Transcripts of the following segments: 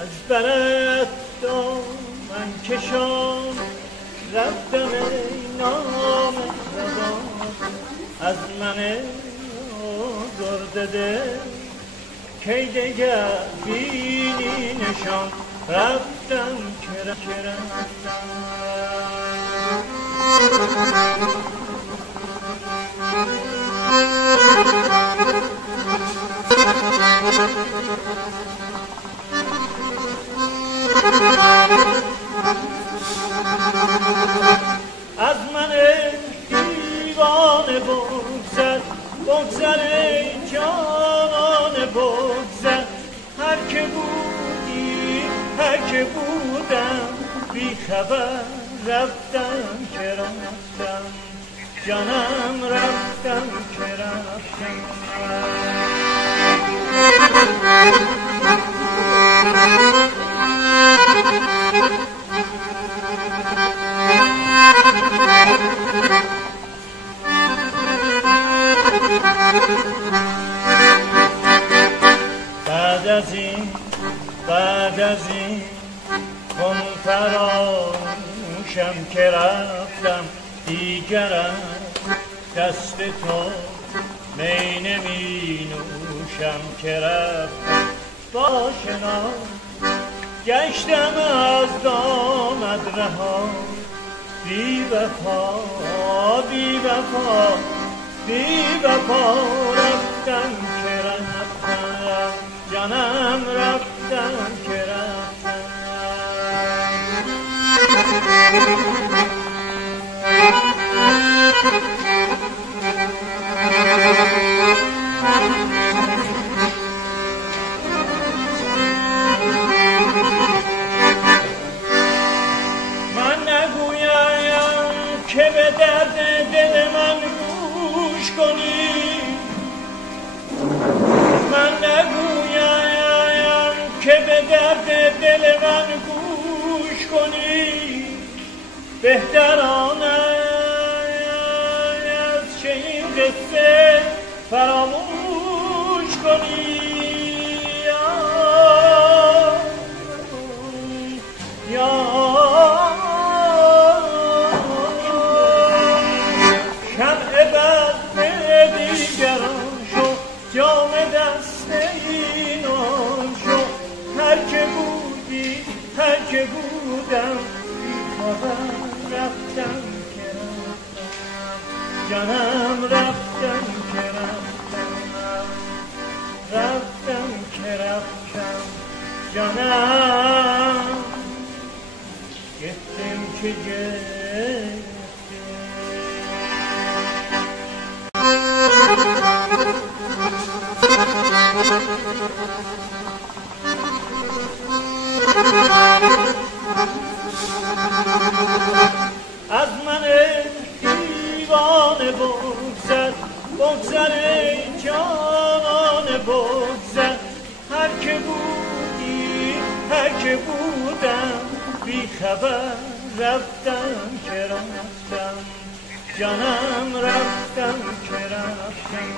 از برت دامن کشان رفتم ای نام زبان، از من آزرده دل کی دگر بینی نشان، رفتم که رفتم. از من دیوانه بگذر ای جانانه بگذر، هر که بودی هر که بودم بی خبر رفتم که رفتم، جانم رفتم که رفتم. بعد از این کن فراموشم که رفتم، دیگرم دست تو می نمی نوشم که رفتم. با شناس گشتم از دامت رها، بی وفا بی وفا بی وفا رفتم که رفتم، جانم رفتم که رفتم. من نگویم که به درد دل من گوش کنی، من نگویم که به درد دل من گوش کنی، بهتر آن است که این قصه فراموش کنی. شمع بزم دیگران شو، جام دست اینان شو، هر که بودی هر که بودم بی خبر رفتم که رفتم، جانم رفتم که رفتم، رفتم که رفتم، جانم گفتم که گفتم. از من دیوانه بگذر ای جانانه بگذر، هر که بودی هر که بودم بی خبر رفتم که رفتم، جانم رفتم که رفتم.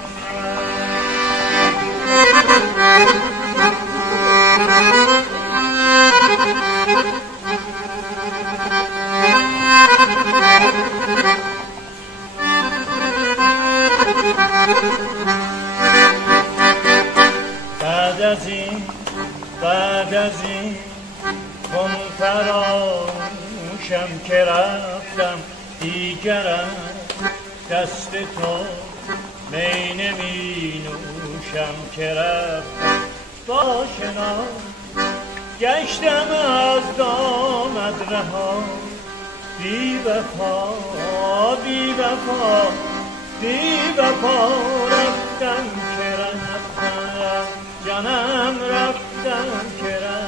بعد از این کن فراموشم که رفتم، دیگرم دست تو می نمی نوشم که رفتم. با شناس گشتم از دامت رها، بی وفا بی وفا بی وفا رفتم که رفتم، جانم رفتم که رفتم.